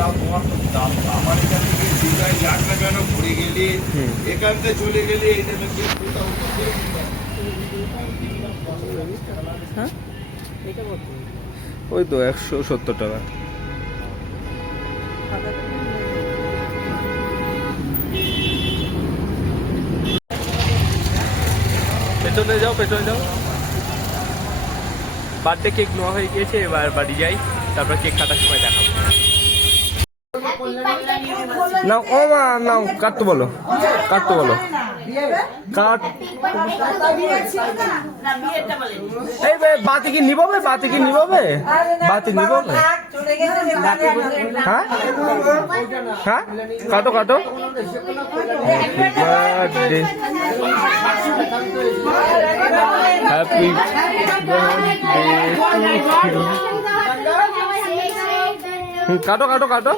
আমার এখান থেকে দীঘায় যাক না কেন ঘুরে গেলি, এখান থেকে চলে গেলি, এই জন্য ওই তো 170 টাকা। পেছনে যাও, পেছনে যাও। বার্থডে কেক নেওয়া হয়ে গিয়েছে, এবার বাড়ি যাই, তারপর কেক কাটার সময় দেখাবো। নাও ও মা, নাও কাটতে বলো, কাটতে বলো, কাট। এই বাতি কি নিববে, বাতি কি নিববে, বাতি নিববে? হ্যাঁ হ্যাঁ, কাটো কাটো। Birthday, happy birthday. কাটো কাটো কাটো।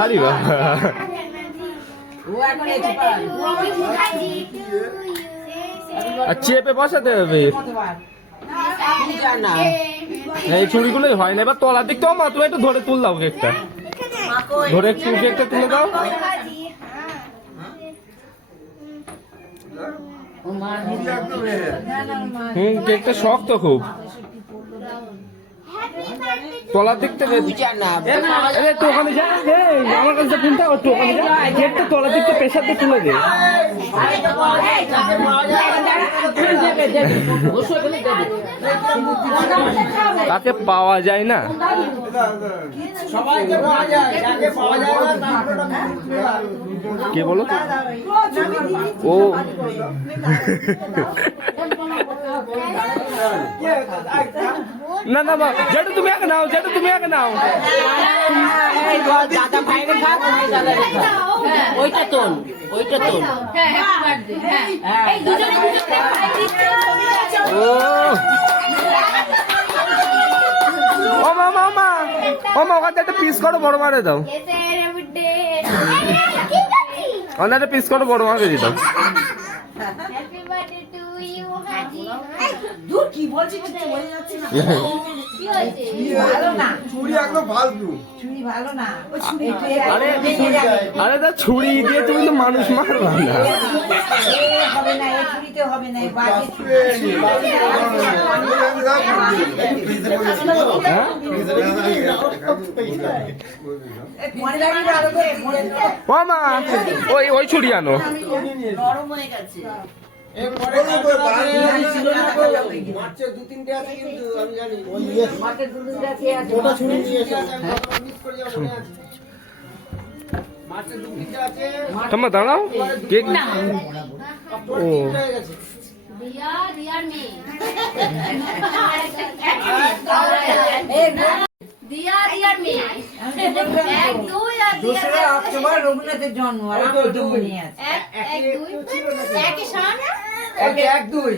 আরে বাবা, চেপে বসাতে হবে। এই চুড়িগুলোই হয় না। এবার তলার দিক তো মা, তুমি একটু ধরে তুল দাও কেকটা, ধরে একটু কেকটা তুলে দাও। কেকটা শক্ত খুব, তলার দিক থেকে একটু ওখানে যা, আমার কাছে ফোনটা একটু ওখানে যা, কেকটা তলার দিকটা প্রেশার দিয়ে তুলে দে। তাকে পাওয়া যায় না, কে বলো ও না না মা, যেটা তুমি আগে নাও, যেটা তুমি আগে নাও। ওইটা তোল, ওইটা তোল। ও মা মা মা, ও মা ওখানে একটা পিস করো, বড় মারে দাও। ওখানে একটা পিস করো, বড় মারে দাও। আরে তা ছুরি দিয়ে তুমি তো মানুষ মারবা না। ও মা, ওই ছুরি আনো। তোমার দাঁড়াও, কেক ও অক্টোবর রবীন্দ্রনাথের জন্ম, আর এক দুই।